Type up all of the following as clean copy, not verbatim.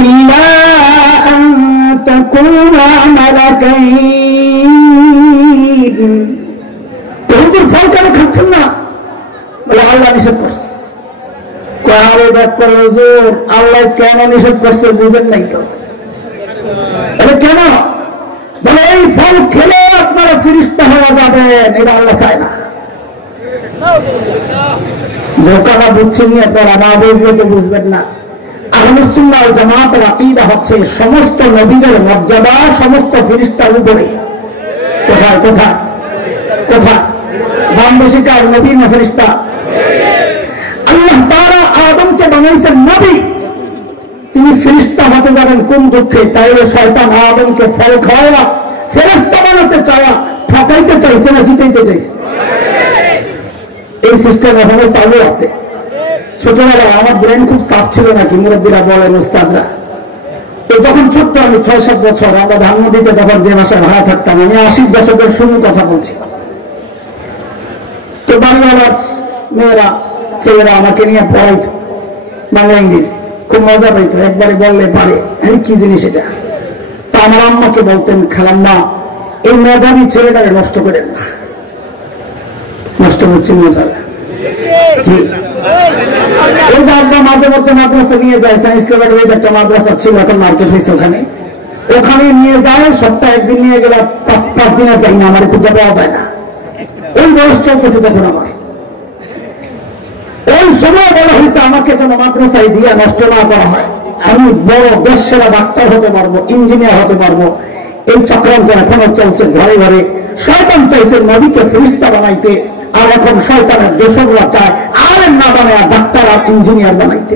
ইল্লা আন তাকুনা মালাকাইন। তো হুজুর ফল কেন খাচ্ছেন না? বলে আল্লাহ নিষেধ করছে। আরে ডাক্তার হুজুর, আল্লাহ কেন নিষেধ করছে বুঝেন নাই তো? কেন? বলে এই ফল খেলে আপনারা ফেরেশতা হয়ে যাবেন, এটা আল্লাহ চায় না। ধোঁকাটা বুঝছেন আপনারা, না বুঝলে তো বুঝবেন না। আহলুস সুন্নাহ ওয়াল জামাতের আকীদা হচ্ছে সমস্ত নবীদের মর্যাদা সমস্ত ফেরেশতার উপরে। কোথায় কোথায় কোথায়? দাম বেশি কার, নবী না ফেরেশতা? আল্লাহ তাআলা আদমকে বানাইছেন নবী, তিনি ফেরেশতা হতে যাবেন কোন দুঃখে? তাইলে শয়তান আদমকে ফল খাওয়া ফেরেশতা বানাতে চাওয়া ঠকাইতে চাইছে না জিতাইতে চাইছে? এই সিস্টেম এখনো চালু আছে। ছোটবেলায় আমার ব্রেন খুব সাফ ছিল নাকি, মুরব্বীরা বলেন, উস্তাদরা। তো যখন ছোট্ট আমি 6-7 বছর, আমরা ধানমন্ডিতে তখন যে ভাষায় ভাড়া থাকতাম, আমি 80 দশকের শুরু কথা বলছি। তো বাংলার মেয়েরা ছেলেরা আমাকে নিয়ে পড়াইতো বাংলা ইংরেজি, খুব মজা পাইতো। একবারে বললে পারে, হ্যাঁ কি জিনিস এটা? তা আমার আম্মাকে বলতেন, খালাম্মা এই মেধাবী ছেলেটাকে নষ্ট করেন না। নষ্ট হচ্ছে মজা। মাঝে মধ্যে মাদ্রাসা নিয়ে যায়, সায়েন্স ক্লাবের ওই একটা মাদ্রাসা ছিল, এখন মার্কেট হয়েছে, ওখানে নিয়ে যায়। সপ্তাহে একদিন নিয়ে গেলে 5 দিনে যাই না, আমার খুঁজে পাওয়া যায় না। ওই বয়স চলতেছে তখন আমার। ওই সময় বলা হয়েছে আমাকে যেন মাদ্রাসায় দিয়ে নষ্ট না করা হয়, আমি বড় দেশ সেরা ডাক্তার হতে পারবো, ইঞ্জিনিয়ার হতে পারবো। এই চক্রান্ত এখনো চলছে ঘরে ঘরে। শয়তান চাইছে নবীকে ফেরেশতা বানাইতে, আর এখন শয়তানের দোসররা চায় আলেম না বানায় ডাক্তার আর ইঞ্জিনিয়ার বানাইতে।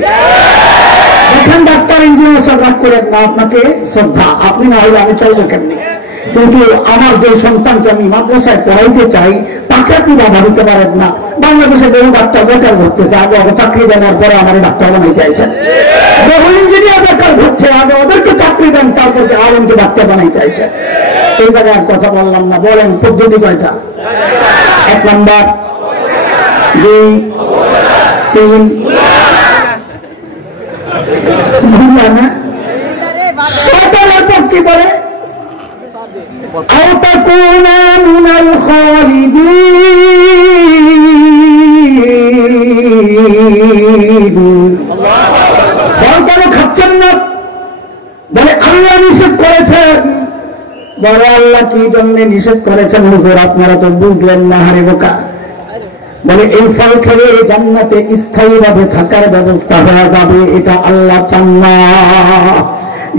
এখন ডাক্তার ইঞ্জিনিয়ার সব রাগ করেন না, আপনাকে শ্রদ্ধা, আপনি না হলে আমি চলবো কেমনি? কিন্তু আমার যে সন্তানকে আমি মাদ্রাসায় পড়াইতে চাই তাকে আপনি বাধা দিতে পারেন না। বাংলাদেশে বহু ডাক্তার বেকার ঘটতেছে, আগে চাকরি দেওয়ার পরে আমার ডাক্তার বানাইতে আসেন। বহু ইঞ্জিনিয়ার বেকার ঘটছে, আগে ওদেরকে চাকরি দেন, তারপরে আলেমকে ডাক্তার বানাইতে আসেন। এই জায়গায় কথা বললাম না। বলেন পদ্ধতি কয়টা? 1 নম্বর, 2, 3, শয়তানের পর কি বলে? أو تكون من الخالدين। ফল কেন খাচ্ছেন না? বলে আল্লাহ নিষেধ করেছেন। বলে আল্লাহ কি জন্য নিষেধ করেছেন হুজুর? আপনারা তো বুঝলেন না, হারে বোকা। বলে এই ফল খেলে জান্নাতে স্থায়ীভাবে থাকার ব্যবস্থা হয়ে যাবে, এটা আল্লাহ চান না।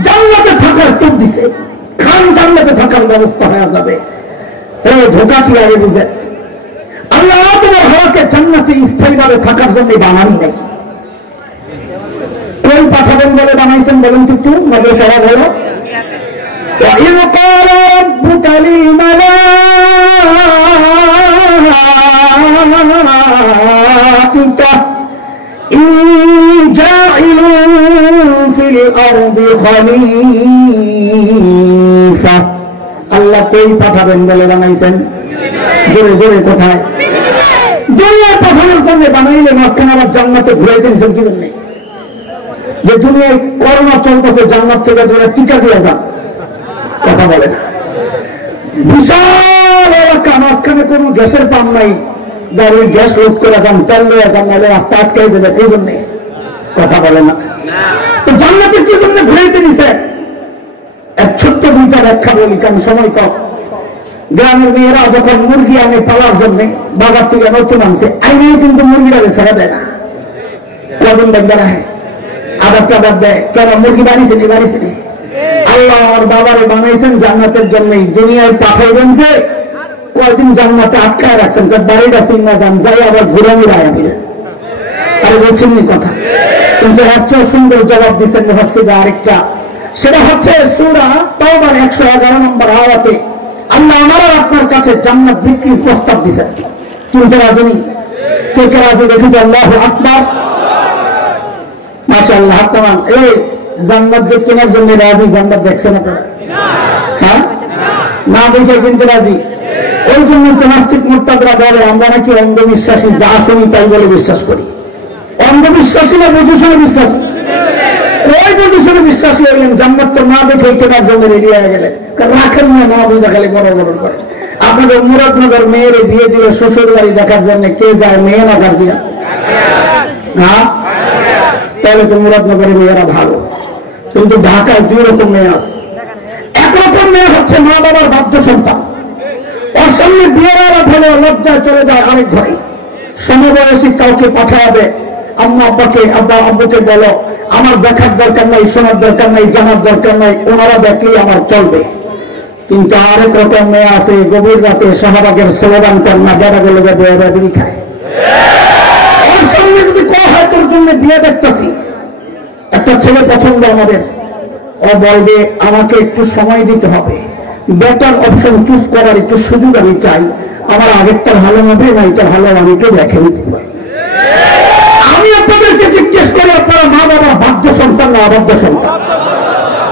জান্নাতে থাকার তো দিছে, খান জান্নাতে থাকার ব্যবস্থা হয়ে যাবে। ধোকা কি আগে বুঝেন? আল্লাহ তোমার হাওয়াকে জান্নাতে স্থায়ীভাবে থাকার জন্য বানানি নাই। কোন পাঠাবেন বলে বানাইছেন বলেন তো একটু, মাদ্রাসা বলো। وَإِذْ قَالَ رَبُّكَ لِلْمَلَائِكَةِ إِنِّي جَاعِلٌ فِي الْأَرْضِ خَلِيفَةً। আল্লাহ কই পাঠাবেন বলে বানাইছেন? জোরে জোরে কোথায়? দুনিয়ায় পাঠানোর জন্য বানাইলে মাঝখানে আবার জান্নাতে ঘুরাইতে নিছেন কি জন্য? যে দুনিয়ায় করোনা চলতেছে, জান্নাত থেকে দূরে টিকা দিয়ে যান। কথা বলে না। বিশাল এলাকা, মাঝখানে কোন গ্যাসের পাম্প নাই, গাড়ির গ্যাস লোড করে যান, তেল লয়ে যান, নাহলে রাস্তা আটকাই যাবে। এই জন্যে কথা বলে না। তো জান্নাতে কি জন্য ঘুরাইতে নিছে? এক ছোট্ট 2টা ব্যাখ্যা বলি, কারণ সময় কম। গ্রামের মেয়েরা যখন মুরগি আনে পালার জন্য, বাজার থেকে নতুন আনছে, আইনেও কিন্তু মুরগিটাকে ছেড়ে দেয় না। কদিন দেখবে না, আবার চাঁদার দেয়। কেন? মুরগি বাড়িছে নি, বাড়িছে নি। আল্লাহ আমার বাবারে বানাইছেন জান্নাতের জন্যই, দুনিয়ায় পাঠাইবেন যে কয়দিন জান্নাতে আটকায় রাখছেন, বাড়িটা চিন্না যান, যাই আবার ঘুরে আয়া দিলেন। আরে বলছেন নি কথা? কিন্তু এর চেয়ে সুন্দর জবাব দিচ্ছেন মুফাসসির আরেকটা, সেটা হচ্ছে সূরা তাওবার 111 নম্বর আয়াতে আল্লাহ আমার আর আপনার কাছে জান্নাত বিক্রির প্রস্তাব দিচ্ছেন। কিন্তু রাজি নেই। কে কে রাজি? দেখি তো, আল্লাহু আকবার, মাশাআল্লাহ। আপনারা এই জান্নাত যে কেনার জন্য রাজি, জান্নাত দেখছেন আপনারা? হ্যাঁ, না দেখে কিনতে রাজি। ওই জন্য তো নাস্তিক মুরতাদরা বলে আমরা নাকি অন্ধবিশ্বাসী, যা শুনি তাই বলে বিশ্বাস করি। অন্ধবিশ্বাসী না বুঝে শুনে বিশ্বাস? ওই বুঝে কিসের বিশ্বাসী হইলেন? জান্নাত তো না দেখে কেনার জন্য রেডি হয়ে গেলেন। রাখেন না, মা বুঝা খালি বড় বড় করে। আপনাদের মুরাদনগর মেয়েরে বিয়ে দিলে শ্বশুর বাড়ি দেখার জন্য কে যায়? মেয়ে না গার্জিয়া? হ্যাঁ, তাহলে তো মুরাদনগরের মেয়েরা ভালো। কিন্তু ঢাকায় দুই রকম মেয়ে আছে। একরকম মেয়ে হচ্ছে মা বাবার বাধ্য সন্তান, ওর সামনে বিয়েরা ভালো লজ্জায় চলে যায় আরেক ঘরে। সমবয়সী কাউকে পাঠাবে, আম্মা আব্বাকে, আব্বা আব্বুকে বলো আমার দেখার দরকার নাই, শোনার দরকার নাই, জানার দরকার নাই, ওনারা দেখলেই আমার চলবে। কিন্তু আরেক রকম মেয়ে আছে, গভীর রাতে শাহবাগের স্লোগান কন্যা বেড়া গেলে বিড়ি খায়। ওর সামনে যদি করা হয় তোর জন্য বিয়ে দেখতেছি, একটা ছেলে পছন্দ আমাদের, ও বলবে আমাকে একটু সময় দিতে হবে, বেটার অপশন চুজ করার একটু সুযোগ আমি চাই, আমার আগেরটা ভালো হবে না এটা ভালো, আমি একটু দেখে নিতে পারি। আমি আপনাদেরকে জিজ্ঞেস করি, আপনারা মা বাবার বাধ্য সন্তান না অবাধ্য সন্তান?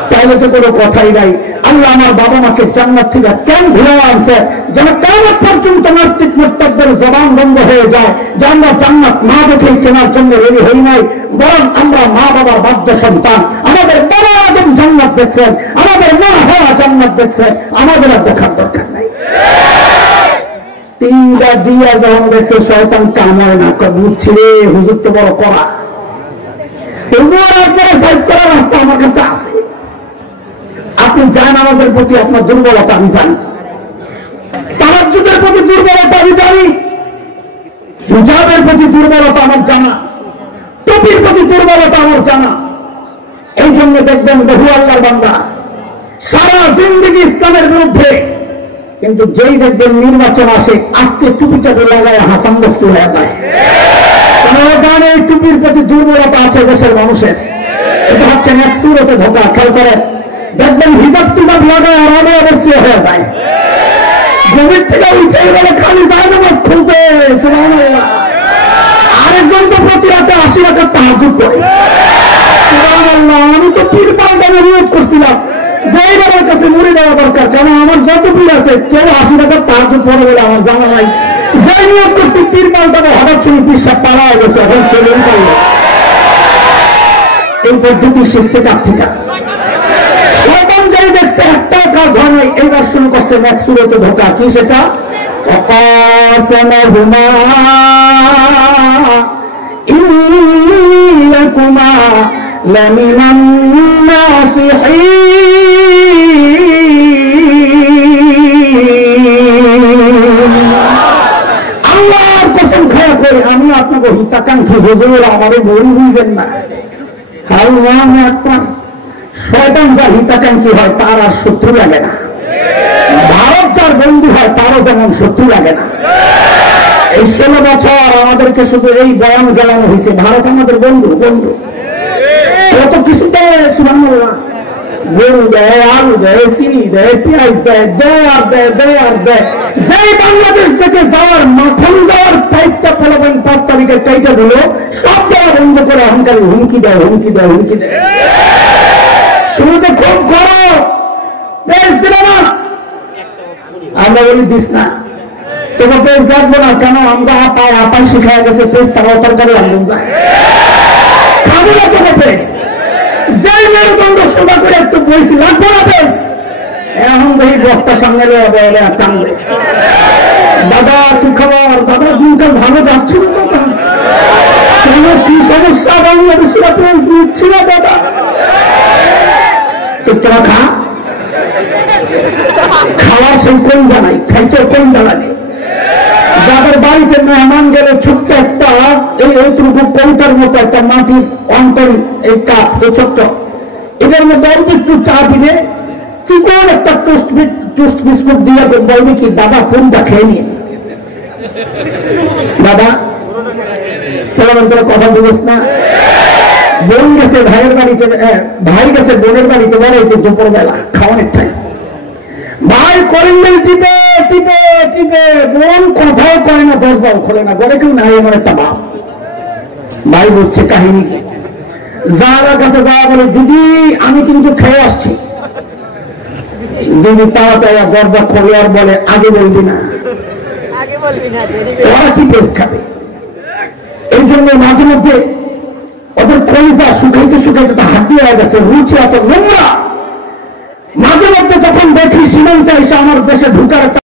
তাহলে তো কোনো কথাই নাই। আল্লাহ আমার বাবা মাকে জান্নাত থেকে কেন ঘুরে আনছে? যেন কিয়ামত পর্যন্ত নাস্তিক মুরতাদদের জবান বন্ধ হয়ে যায় যে আমরা জান্নাত না দেখেই কেনার জন্য রেডি হই নাই, বরং আমরা মা বাবার বাধ্য সন্তান। আমাদের বাবা আদম জান্নাত দেখছেন, আমাদের মা হওয়া জান্নাত দেখছেন, আমাদের আর দেখার দরকার নাই। তিনটা দিয়া যখন দেখছে শয়তান কামায় না, বুঝছি রে হুজুর তো বড় করা, সাইজ করার রাস্তা আমার কাছে আছে। আপনি জানেন আমাদের প্রতি আপনার দুর্বলতা আমি জানি, তাহাজ্জুদের প্রতি দুর্বলতা আমি জানি, হিজাবের প্রতি দুর্বলতা আমার জানা, টুপির প্রতি দুর্বলতা আমার জানা। এই জন্য দেখবেন বহু আল্লাহর বান্দা সারা জিন্দেগি ইসলামের বিরুদ্ধে, কিন্তু যেই দেখবেন নির্বাচন আসে আজকে টুপিটাকে লাগায় হাসান বস্তু হয়ে যায়। জানে এই টুপির প্রতি দুর্বলতা আছে দেশের মানুষের। এটা হচ্ছে এক সুরতে ধোকা। খেয়াল করেন, দেখবেন হিজাব টুজাব লাগায় আর অবশ্যই হয়ে যায়। গভীর থেকে উঠে বলে খালি যায় নামাজ খুলতে, সুবহানাল্লাহ। আরেকজন তো প্রতি রাতে 80 রাকাত তাহাজ্জুদ পড়ে, সুবহানাল্লাহ। আমি তো পীর পাল্টানো নিয়োগ করছিলাম যে এই বাবার কাছে মুড়ি দেওয়া দরকার, কারণ আমার যত পীর আছে কেউ 80 রাকাত তাহাজ্জুদ পড়ে বলে আমার জানা নাই। যে নিয়োগ করছি পীর পাল্টানো, হঠাৎ শুনি পীর সাহেব পাড়া হয়ে গেছে, এখন চলে পারল। এই পদ্ধতি শিখছে কার থেকে? শয়তান যাই দেখছে একটাও কাজ হয় নাই, এইবার শুরু করছে এক সুরতে ধোকা। কি সেটা? وقاسمهما إنكما لمن الناصحين। আল্লাহর কসম খায়া করে আমি আপনাকে হিতাকাঙ্ক্ষী হুজুর, আমারে ভুল বুঝেন না। আল্লাহু আকবার। শয়তান যার হিতাকাঙ্ক্ষী হয় তার আর শত্রু লাগে না। ভারত যার বন্ধু হয় তারও যেমন শত্রু লাগে না। এই 16 বছর আমাদেরকে শুধু এই বয়ান গেলানো হয়েছে, ভারত আমাদের বন্ধু। বন্ধু কত কিছু দেয়, সুবহানাল্লাহ। গরু দেয়, আলু দেয়, চিনি দেয়, পেঁয়াজ দেয়, দেয় আর দেয়, দেয় আর দেয়। যেই বাংলাদেশ থেকে যাওয়ার মাথান যাওয়ার টাইপটা পেলাবেন 5 তারিখে টাইটা দিল, সব যাওয়া বন্ধ করে অহংকারী হুমকি দেয়, হুমকি দেয়, হুমকি দেয়। শুরুতে খুব গরম, দেশ দিল না, আমরা বলি দিস না, তোমার পেজ দেখবো না কেন? আমরা আপাই শিখায় গেছে পেজ ছাড়াও তরকারি আনবো যায়, খাবো না তোমার পেজ। যেই মেরুদণ্ড সোজা করে একটু বলছি লাগবো না পেজ, এখন দেখি বস্তা সামনে টানবে। দাদা কি খবর? দাদা দিনকাল ভালো যাচ্ছিল দাদা, কেন কি সমস্যা? বাংলাদেশিরা পেজ দিচ্ছি না দাদা। তোরা খা, খাওয়ার সেই কোন জানাই, খাইতে কোন জানাই। যাদের বাড়িতে মেহমান গেলে ছোট্ট একটা এইটুকু কৌটার মতো একটা মাটির অন্তর, এই কাপ এই ছোট্ট, এটার মধ্যে অল্প একটু চা দিবে, চিকন একটা টোস্ট বিস্কুট দিয়ে বলবে কি দাদা কোনটা খেয়ে নিন। দাদা তোরা কথা বলিস না। বোন গেছে ভাইয়ের বাড়িতে, ভাই গেছে বোনের বাড়িতে বেড়াইতে দুপুর বেলা খাওয়ানোর টাইম, ভাই কলিং বেল টিপে টিপে টিপে, বোন কোথাও করে না, দরজাও খোলে না, ঘরে কেউ নাই, আমার একটা বাপ। ভাই বলছে কাহিনী কি? যাওয়ার কাছে যাওয়া বলে দিদি আমি কিন্তু খেয়ে আসছি। দিদি তাড়াতাড়ি দরজা খোলে আর বলে আগে বলবি না, ওরা কি পেস খাবে। এই জন্য মাঝে মধ্যে ওদের কলিজা শুকাইতে শুকাইতে তো হাড্ডি হয়ে গেছে, রুচি এত নোংরা। মাঝে মধ্যে যখন দেখি সীমান্তে এসে আমার দেশে ঢুকার একটা